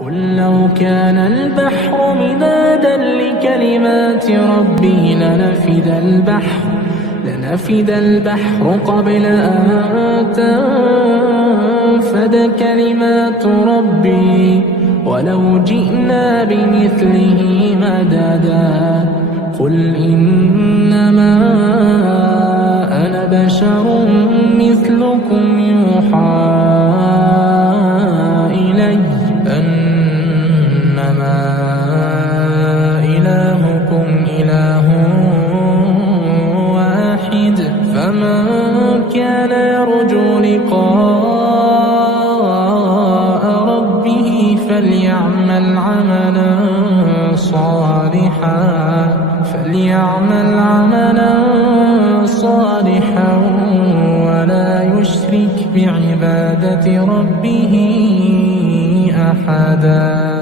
قل لو كان البحر مدادا لكلمات ربي لنفد البحر قبل أن تنفد كلمات ربي ولو جئنا بمثله مددا. قل إنما أنا بشر مثلكم يوحى إلي أنما إلهكم إله واحد فمن كان يرجو لقاء ربه فليعمل عملا صالحا ولا يشرك بعبادة ربه أحدا.